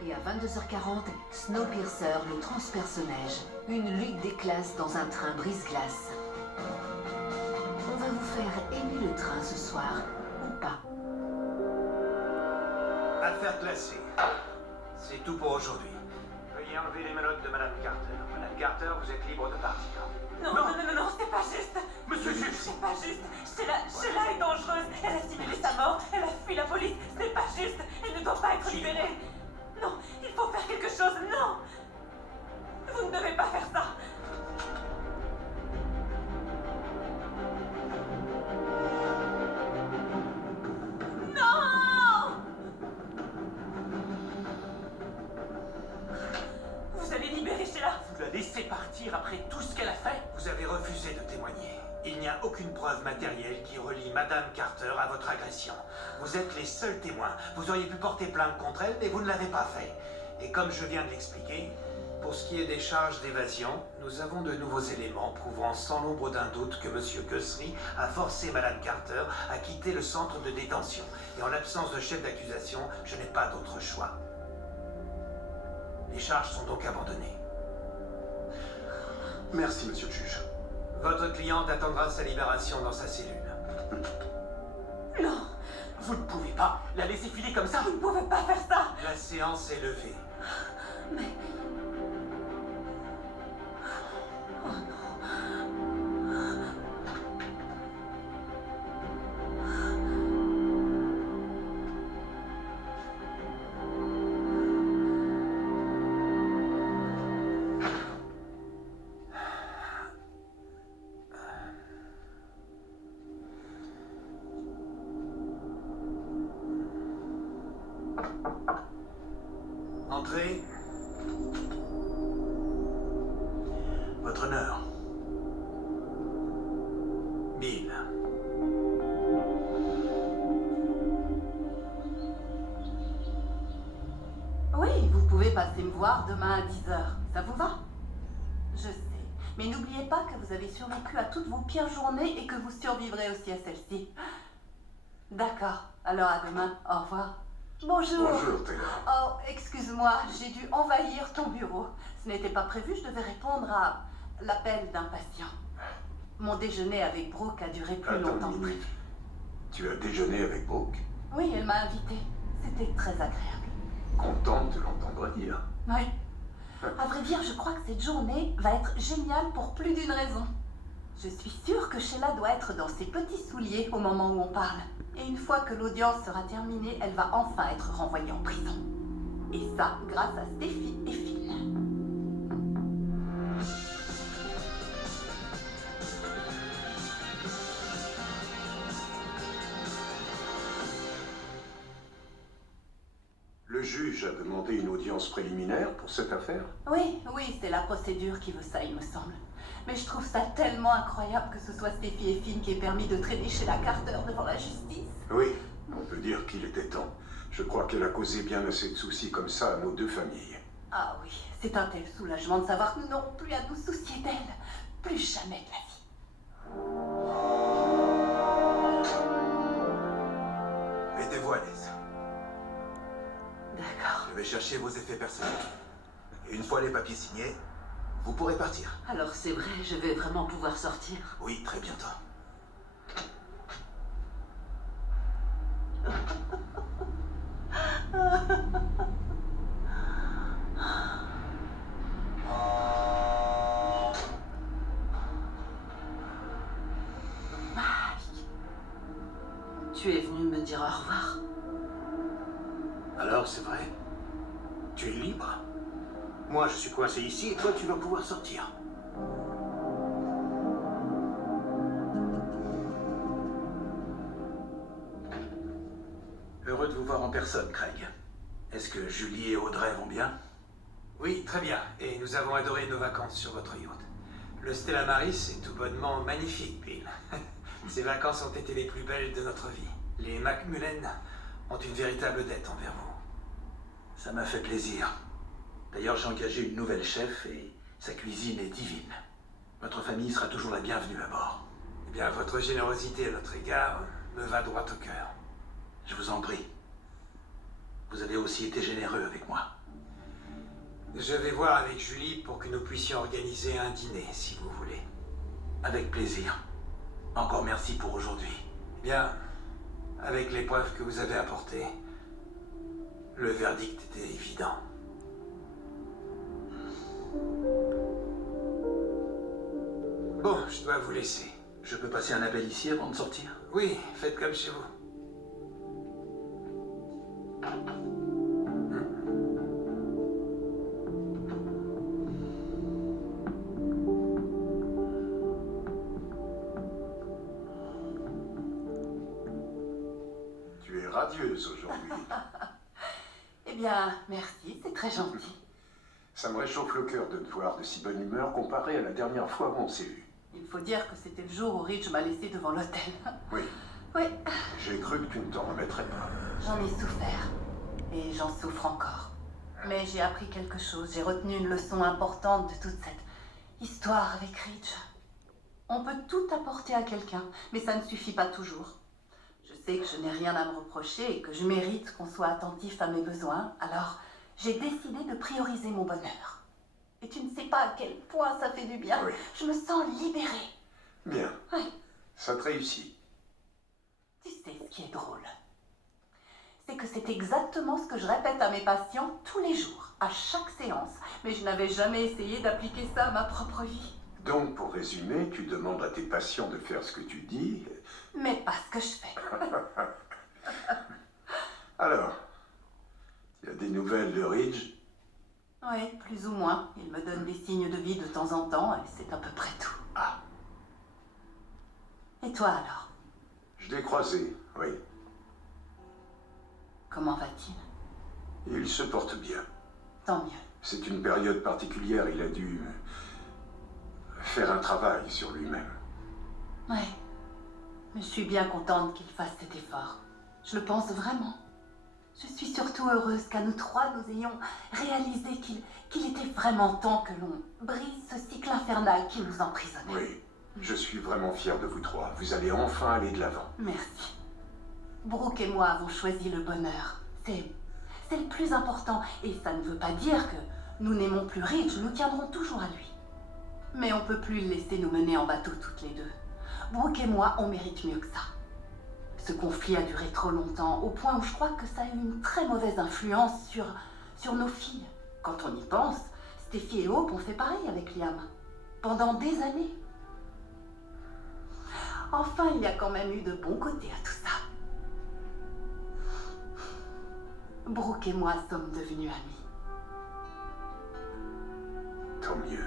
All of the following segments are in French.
Et à 22h40, Snowpiercer, le transpersonnage. Une lutte des classes dans un train brise-glace. On va vous faire aimer le train ce soir, ou pas. Affaire classée. C'est tout pour aujourd'hui. Veuillez enlever les menottes de Madame Carter. Madame Carter, vous êtes libre de partir. Non, c'est pas juste. Monsieur le juge. C'est pas juste. Sheila est dangereuse. Elle a simulé sa mort. Elle a fui la police. Ce n'est pas juste. Elle ne doit pas être libérée. Non, il faut faire quelque chose. Non. Vous ne devez pas faire ça. Non. Vous allez libérer Sheila. Vous la laissez partir après tout ce qu'elle a fait? Vous avez refusé de témoigner. Il n'y a aucune preuve matérielle qui relie Madame Carter à votre agression. Vous êtes les seuls témoins. Vous auriez pu porter plainte contre elle, mais vous ne l'avez pas fait. Et comme je viens de l'expliquer, pour ce qui est des charges d'évasion, nous avons de nouveaux éléments prouvant sans l'ombre d'un doute que Monsieur Guthrie a forcé Madame Carter à quitter le centre de détention. Et en l'absence de chef d'accusation, je n'ai pas d'autre choix. Les charges sont donc abandonnées. Merci, monsieur le juge. Votre cliente attendra sa libération dans sa cellule. Non, Vous ne pouvez pas la laisser filer comme ça. vous ne pouvez pas faire ça. La séance est levée. Mais... Oh non. Entrez. Votre honneur. Bill. Oui, vous pouvez passer me voir demain à 10h. Ça vous va? Je sais. Mais n'oubliez pas que vous avez survécu à toutes vos pires journées et que vous survivrez aussi à celle-ci. D'accord. Alors à demain. Au revoir. Bonjour. Bonjour, Taylor. Oh, excuse-moi, j'ai dû envahir ton bureau. Ce n'était pas prévu, je devais répondre à l'appel d'un patient. Mon déjeuner avec Brooke a duré plus Attends longtemps une que minute. prévu. Tu as déjeuné avec Brooke? Oui, elle m'a invitée. C'était très agréable. Contente de l'entendre dire. Oui. À vrai dire, je crois que cette journée va être géniale pour plus d'une raison. Je suis sûre que Sheila doit être dans ses petits souliers au moment où on parle. Et une fois que l'audience sera terminée, elle va enfin être renvoyée en prison. Et ça, grâce à Steffi et Phil. Le juge a demandé une audience préliminaire pour cette affaire? Oui, c'est la procédure qui veut ça, il me semble. Mais je trouve ça tellement incroyable que ce soit Steffi et Finn qui aient permis de traîner Sheila Carter devant la justice. Oui, on peut dire qu'il était temps. Je crois qu'elle a causé bien assez de soucis comme ça à nos deux familles. Ah oui, c'est un tel soulagement de savoir que nous n'aurons plus à nous soucier d'elle. Plus jamais de la vie. Mettez-vous à l'aise. D'accord. Je vais chercher vos effets personnels. Et une fois les papiers signés, vous pourrez partir. Alors c'est vrai, je vais vraiment pouvoir sortir. Oui, très bientôt. Tu es venu me dire au revoir. Alors, c'est vrai? Tu es libre? Moi, je suis coincé ici et toi, tu vas pouvoir sortir. Heureux de vous voir en personne, Craig. Est-ce que Julie et Audrey vont bien? Oui, très bien. Et nous avons adoré nos vacances sur votre yacht. Le Stella Maris est tout bonnement magnifique, Bill. Ces vacances ont été les plus belles de notre vie. Les Macmullen ont une véritable dette envers vous. Ça m'a fait plaisir. D'ailleurs, j'ai engagé une nouvelle chef et sa cuisine est divine. Votre famille sera toujours la bienvenue à bord. Eh bien, votre générosité à notre égard me va droit au cœur. Je vous en prie. Vous avez aussi été généreux avec moi. Je vais voir avec Julie pour que nous puissions organiser un dîner, si vous voulez. Avec plaisir. Encore merci pour aujourd'hui. Bien, avec les preuves que vous avez apportées, le verdict était évident. Bon, je dois vous laisser. Je peux passer un appel ici avant de sortir? Oui, faites comme chez vous. Tu es radieuse aujourd'hui. Eh bien, merci, c'est très gentil. Ça me réchauffe le cœur de te voir de si bonne humeur comparé à la dernière fois où on s'est vu. Il faut dire que c'était le jour où Rich m'a laissé devant l'hôtel. Oui, Oui, j'ai cru que tu ne t'en remettrais pas. j'en ai souffert. Et j'en souffre encore. Mais j'ai appris quelque chose. J'ai retenu une leçon importante de toute cette histoire avec Rich. On peut tout apporter à quelqu'un, mais ça ne suffit pas toujours. Je sais que je n'ai rien à me reprocher et que je mérite qu'on soit attentif à mes besoins, alors j'ai décidé de prioriser mon bonheur. Et tu ne sais pas à quel point ça fait du bien. Oui. Je me sens libérée. Bien, Oui. ça te réussit. Tu sais ce qui est drôle, c'est que c'est exactement ce que je répète à mes patients tous les jours, à chaque séance. Mais je n'avais jamais essayé d'appliquer ça à ma propre vie. Donc, pour résumer, tu demandes à tes patients de faire ce que tu dis. Mais pas ce que je fais. Alors, il y a des nouvelles de Ridge? Oui, plus ou moins. Il me donne des signes de vie de temps en temps et c'est à peu près tout. Ah, Et toi alors, je l'ai croisé, oui. comment va-t-il? Il se porte bien. Tant mieux. C'est une période particulière, il a dû faire un travail sur lui-même. Ouais. Mais je suis bien contente qu'il fasse cet effort. Je le pense vraiment. Je suis surtout heureuse qu'à nous trois, nous ayons réalisé qu'il était vraiment temps que l'on brise ce cycle infernal qui nous emprisonnait. Oui, je suis vraiment fier de vous trois. Vous allez enfin aller de l'avant. Merci. Brooke et moi avons choisi le bonheur. C'est le plus important. Et ça ne veut pas dire que nous n'aimons plus Rich, nous tiendrons toujours à lui. Mais on peut plus le laisser nous mener en bateau toutes les deux. Brooke et moi, on mérite mieux que ça. Ce conflit a duré trop longtemps, au point où je crois que ça a eu une très mauvaise influence sur nos filles. Quand on y pense, Steffi et Hope ont fait pareil avec Liam. Pendant des années. Enfin, il y a quand même eu de bons côtés à tout ça. Brooke et moi sommes devenus amis. Tant mieux.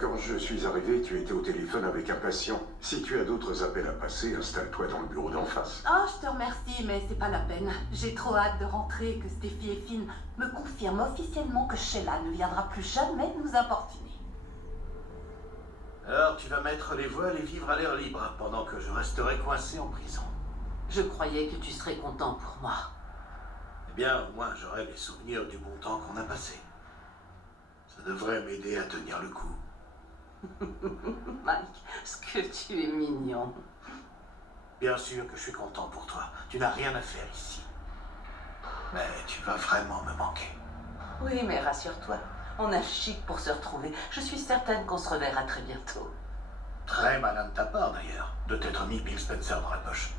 Quand je suis arrivé, tu étais au téléphone avec un patient. Si tu as d'autres appels à passer, installe-toi dans le bureau d'en face. Oh, je te remercie, mais c'est pas la peine. J'ai trop hâte de rentrer et que Steffi et Finn me confirment officiellement que Sheila ne viendra plus jamais nous importuner. Alors, tu vas mettre les voiles et vivre à l'air libre, pendant que je resterai coincé en prison. Je croyais que tu serais content pour moi. Eh bien, au moins, j'aurai les souvenirs du bon temps qu'on a passé. Ça devrait m'aider à tenir le coup. Mike, ce que tu es mignon. Bien sûr que je suis content pour toi. Tu n'as rien à faire ici. Mais tu vas vraiment me manquer. Oui, mais rassure-toi, on a chic pour se retrouver. Je suis certaine qu'on se reverra très bientôt. Très malin de ta part, d'ailleurs, de t'être mis Bill Spencer dans la poche.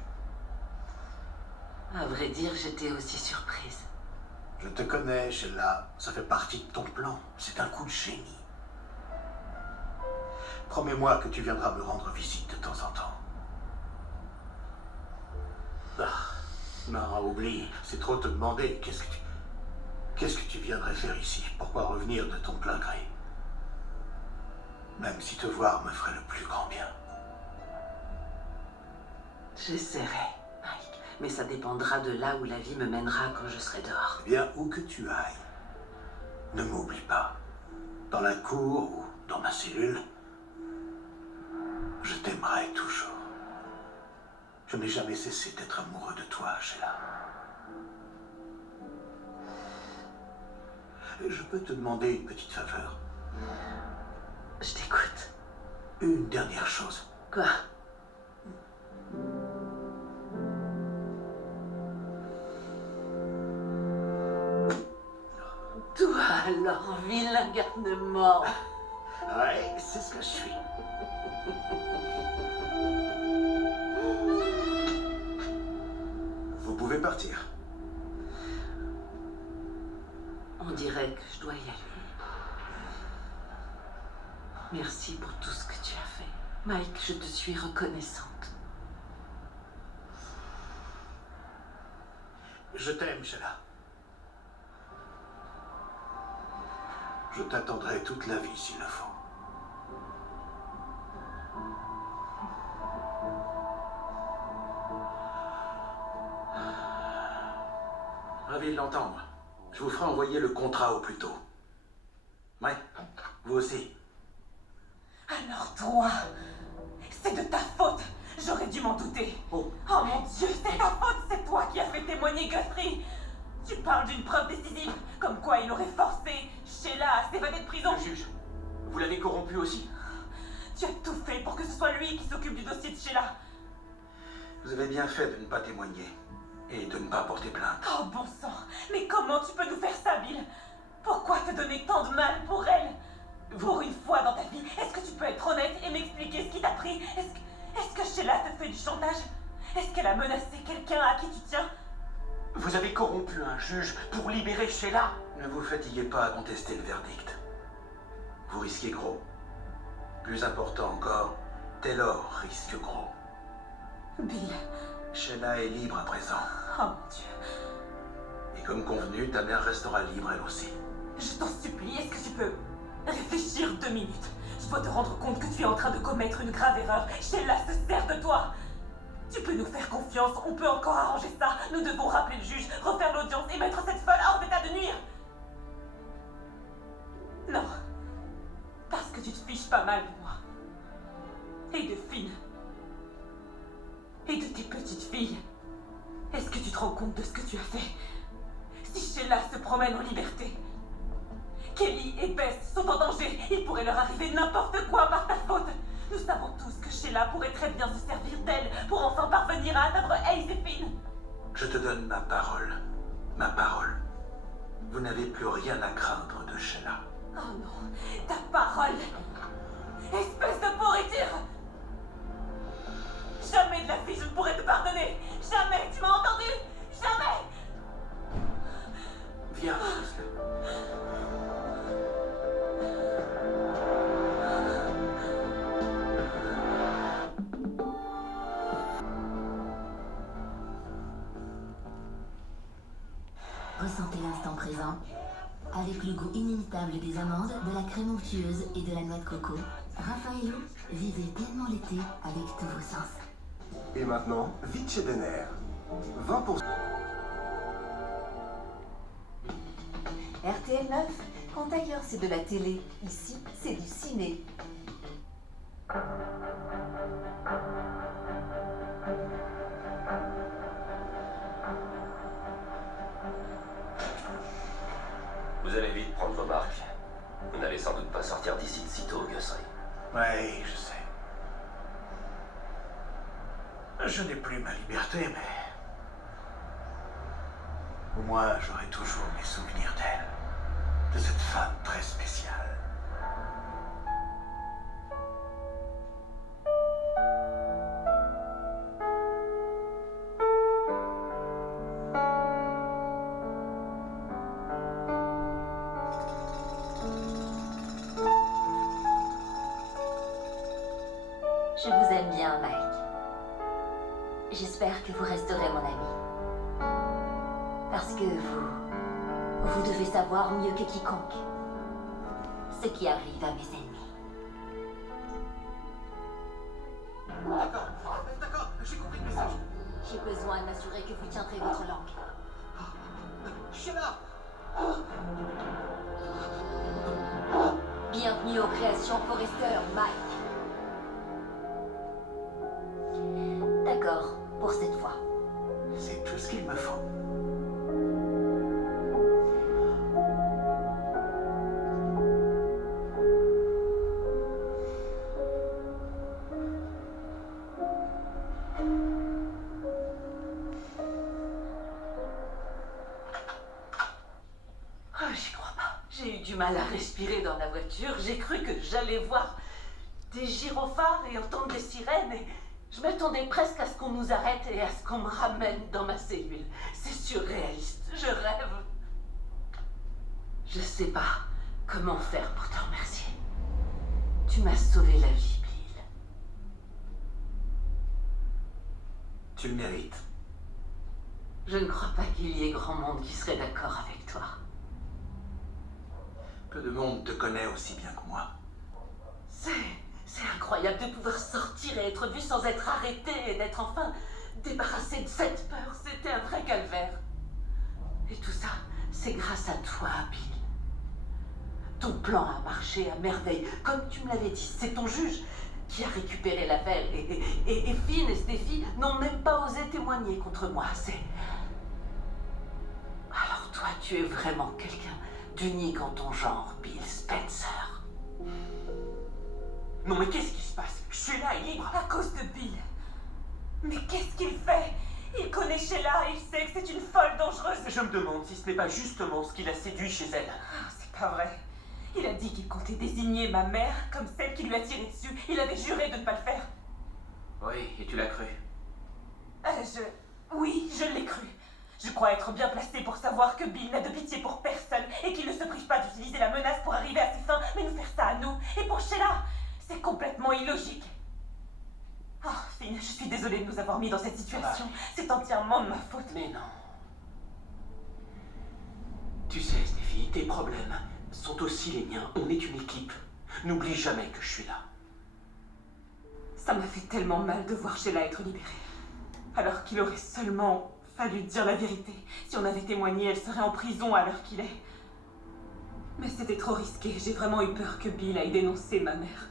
À vrai dire, j'étais aussi surprise. Je te connais, Sheila. Ça fait partie de ton plan. C'est un coup de génie. Promets-moi que tu viendras me rendre visite de temps en temps. Ah, non, oublie. C'est trop te demander. Qu'est-ce que tu viendrais faire ici? Pourquoi revenir de ton plein gré? Même si te voir me ferait le plus grand bien. J'essaierai, Mike, mais ça dépendra de là où la vie me mènera quand je serai dehors. Eh bien, où que tu ailles, ne m'oublie pas. Dans la cour ou dans ma cellule, je t'aimerai toujours. Je n'ai jamais cessé d'être amoureux de toi, Sheila. Je peux te demander une petite faveur? Je t'écoute. Une dernière chose. Quoi? Alors, vilain garnement. Ouais, c'est ce que je suis. Vous pouvez partir. On dirait que je dois y aller. Merci pour tout ce que tu as fait. Mike, je te suis reconnaissante. Je t'aime, Sheila. Je t'attendrai toute la vie s'il le faut. Ravi de l'entendre. Je vous ferai envoyer le contrat au plus tôt. Ouais, vous aussi. Alors toi, c'est de ta faute. J'aurais dû m'en douter. Oh. Oh mon Dieu, c'est ta faute, c'est toi qui as fait témoigner Guthrie. Tu parles d'une preuve décisive, comme quoi il aurait forcé Sheila à s'évader de prison. Le juge, vous l'avez corrompu aussi? Tu as tout fait pour que ce soit lui qui s'occupe du dossier de Sheila. Vous avez bien fait de ne pas témoigner et de ne pas porter plainte. Oh bon sang, mais comment tu peux nous faire ça, Bill? Pourquoi te donner tant de mal pour elle? Pour une fois dans ta vie, est-ce que tu peux être honnête et m'expliquer ce qui t'a pris? Est-ce que Sheila te fait du chantage? Est-ce qu'elle a menacé quelqu'un à qui tu tiens? Vous avez corrompu un juge pour libérer Sheila. Ne vous fatiguez pas à contester le verdict. Vous risquez gros. Plus important encore, Taylor risque gros. Bill, Sheila est libre à présent. oh mon Dieu. Et comme convenu, ta mère restera libre elle aussi. Je t'en supplie, est-ce que tu peux réfléchir 2 minutes? Tu dois te rendre compte que tu es en train de commettre une grave erreur. Sheila se sert de toi. Tu peux nous faire confiance, on peut encore arranger ça. Nous devons rappeler le juge, refaire l'audience et mettre cette folle hors d'état de nuire. Non. Parce que tu te fiches pas mal de moi. Et de Finn. Et de tes petites filles. Est-ce que tu te rends compte de ce que tu as fait? Si Sheila se promène en liberté, Kelly et Bess sont en danger. Il pourrait leur arriver n'importe quoi par ta faute. Nous savons tous que Sheila pourrait très bien se servir d'elle pour enfin parvenir à atteindre Ace et Finn. Je te donne ma parole. Ma parole. Vous n'avez plus rien à craindre de Sheila. Oh non, ta parole. Espèce de pourriture. Jamais de la vie je ne pourrais te pardonner. Jamais, tu m'as entendu? Jamais. Viens, Oscar. Ressentez l'instant présent. Avec le goût inimitable des amandes, de la crème onctueuse et de la noix de coco, Raffaello, vivez pleinement l'été avec tous vos sens. Et maintenant, Vice Denner. 20%. RTL 9, quand ailleurs c'est de la télé, ici c'est du ciné. Vous allez vite prendre vos marques. Vous n'allez sans doute pas sortir d'ici de sitôt, Guthrie. Ouais, je sais. Je n'ai plus ma liberté, mais... au moins, j'aurai toujours mes souvenirs d'elle. De cette femme très spéciale. Je vous aime bien, Mike. J'espère que vous resterez mon ami. Parce que vous devez savoir mieux que quiconque ce qui arrive à mes ennemis. D'accord, j'ai compris le message. J'ai besoin de m'assurer que vous tiendrez votre langue. Sheila! Bienvenue aux créations Forrester, Mike. D'accord, pour cette fois. C'est tout ce qu'il me faut. Oh, j'y crois pas. J'ai eu du mal mal à respirer dans la voiture. J'ai cru que j'allais voir des gyrophares et entendre des sirènes. Et je m'attendais presque à ce qu'on nous arrête et à ce qu'on me ramène dans ma cellule. C'est surréaliste. Je rêve. Je sais pas comment faire pour te remercier. Tu m'as sauvé la vie, Bill. Tu le mérites. Je ne crois pas qu'il y ait grand monde qui serait d'accord avec toi. Peu de monde te connaît aussi bien que moi. C'est incroyable de pouvoir sortir et être vu sans être arrêté et d'être enfin débarrassé de cette peur. C'était un vrai calvaire. Et tout ça, c'est grâce à toi, Bill. Ton plan a marché à merveille. Comme tu me l'avais dit, c'est ton juge qui a récupéré l'affaire. Et Finn et Steffi n'ont même pas osé témoigner contre moi. Alors toi, tu es vraiment quelqu'un d'unique en ton genre, Bill Spencer. Non mais qu'est-ce qui se passe? Sheila est libre à cause de Bill. Mais qu'est-ce qu'il fait? Il connaît Sheila et il sait que c'est une folle dangereuse. Je me demande si ce n'est pas justement ce qui l'a séduit chez elle. Ah, c'est pas vrai. Il a dit qu'il comptait désigner ma mère comme celle qui lui a tiré dessus. Il avait juré de ne pas le faire. Oui, et tu l'as cru. Oui, je l'ai cru. Je crois être bien placée pour savoir que Bill n'a de pitié pour personne et qu'il ne se prive pas d'utiliser la menace pour arriver à ses fins, mais nous faire ça à nous. Et pour Sheila, c'est complètement illogique. Oh, Finn, je suis désolée de nous avoir mis dans cette situation. C'est entièrement de ma faute. Mais non. Tu sais, Steffi, tes problèmes sont aussi les miens. On est une équipe. N'oublie jamais que je suis là. Ça m'a fait tellement mal de voir Sheila être libérée. Alors qu'il aurait seulement fallu dire la vérité. Si on avait témoigné, elle serait en prison à l'heure qu'il est. Mais c'était trop risqué. J'ai vraiment eu peur que Bill aille dénoncer ma mère.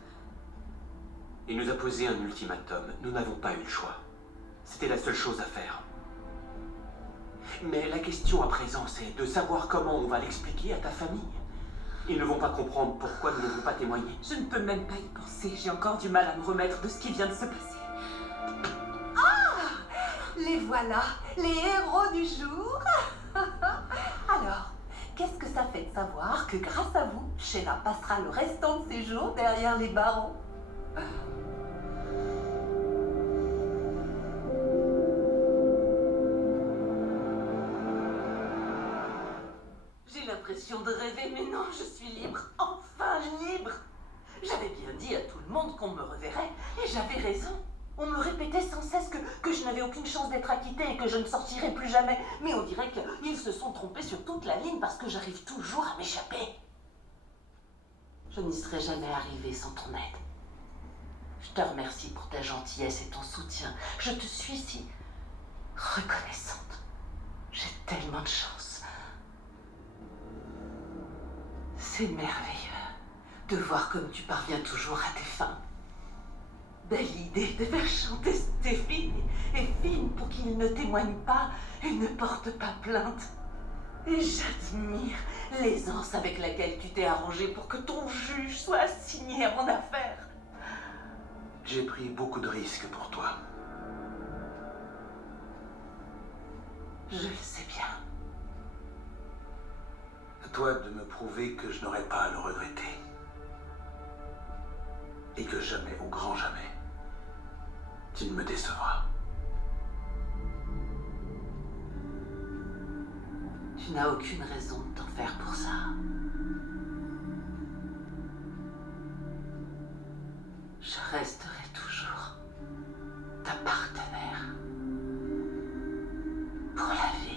Il nous a posé un ultimatum. Nous n'avons pas eu le choix. C'était la seule chose à faire. Mais la question à présent, c'est de savoir comment on va l'expliquer à ta famille. Ils ne vont pas comprendre pourquoi nous ne voulons pas témoigner. Je ne peux même pas y penser. J'ai encore du mal à me remettre de ce qui vient de se passer. Les voilà, les héros du jour. Alors, qu'est-ce que ça fait de savoir que grâce à vous, Sheila passera le restant de ses jours derrière les barreaux? J'ai l'impression de rêver, mais non, je suis libre. Enfin libre. J'avais bien dit à tout le monde qu'on me reverrait, et j'avais raison. On me répétait sans cesse que je n'avais aucune chance d'être acquittée et que je ne sortirais plus jamais. Mais on dirait qu'ils se sont trompés sur toute la ligne parce que j'arrive toujours à m'échapper. Je n'y serais jamais arrivée sans ton aide. Je te remercie pour ta gentillesse et ton soutien. Je te suis si reconnaissante. J'ai tellement de chance. C'est merveilleux de voir comme tu parviens toujours à tes fins. Belle idée de faire chanter Steffi et Finn pour qu'ils ne témoignent pas et ne portent pas plainte. Et j'admire l'aisance avec laquelle tu t'es arrangé pour que ton juge soit assigné à mon affaire. J'ai pris beaucoup de risques pour toi. Je le sais bien. À toi de me prouver que je n'aurai pas à le regretter. Et que jamais, au grand jamais, tu ne me décevras. Tu n'as aucune raison de t'en faire pour ça. Je resterai toujours ta partenaire pour la vie.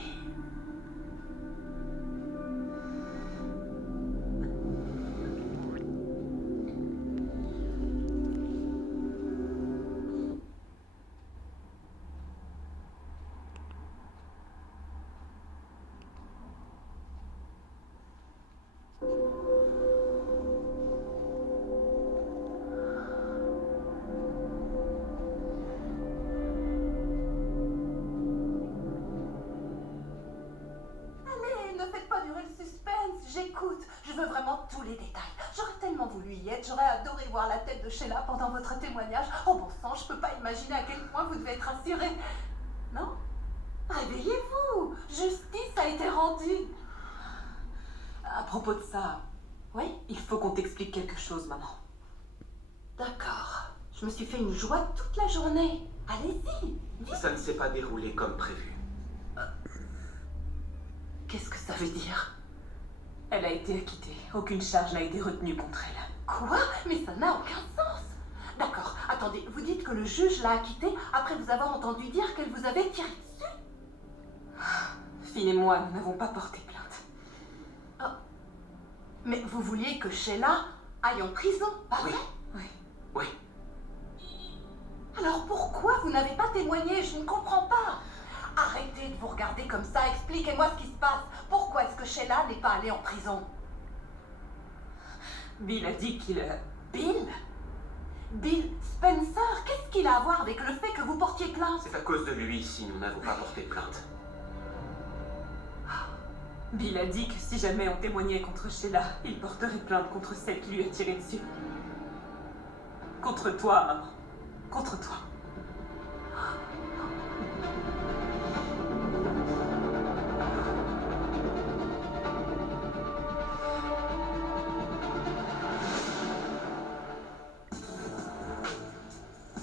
J'écoute, je veux vraiment tous les détails. J'aurais tellement voulu y être, j'aurais adoré voir la tête de Sheila pendant votre témoignage. Oh bon sang, je peux pas imaginer à quel point vous devez être assuré. Non? Réveillez-vous! Justice a été rendue. À propos de ça, Oui? Il faut qu'on t'explique quelque chose, maman. D'accord. Je me suis fait une joie toute la journée. Allez-y, vite. Ça ne s'est pas déroulé comme prévu. Qu'est-ce que ça veut dire? Elle a été acquittée. Aucune charge n'a été retenue contre elle. Quoi? Mais ça n'a aucun sens. D'accord, attendez, vous dites que le juge l'a acquittée après vous avoir entendu dire qu'elle vous avait tiré dessus? Finn et moi, nous n'avons pas porté plainte. Oh. Mais vous vouliez que Sheila aille en prison, pas vrai? Oui. Oui. Alors pourquoi vous n'avez pas témoigné? Je ne comprends pas. Arrêtez de vous regarder comme ça, expliquez-moi ce qui se passe. Pourquoi est-ce que Sheila n'est pas allée en prison? Bill a dit qu'il... Bill? Bill Spencer? Qu'est-ce qu'il a à voir avec le fait que vous portiez plainte? C'est à cause de lui si nous n'avons pas porté plainte. Bill a dit que si jamais on témoignait contre Sheila, il porterait plainte contre celle qui lui a tiré dessus. Contre toi, maman. Contre toi.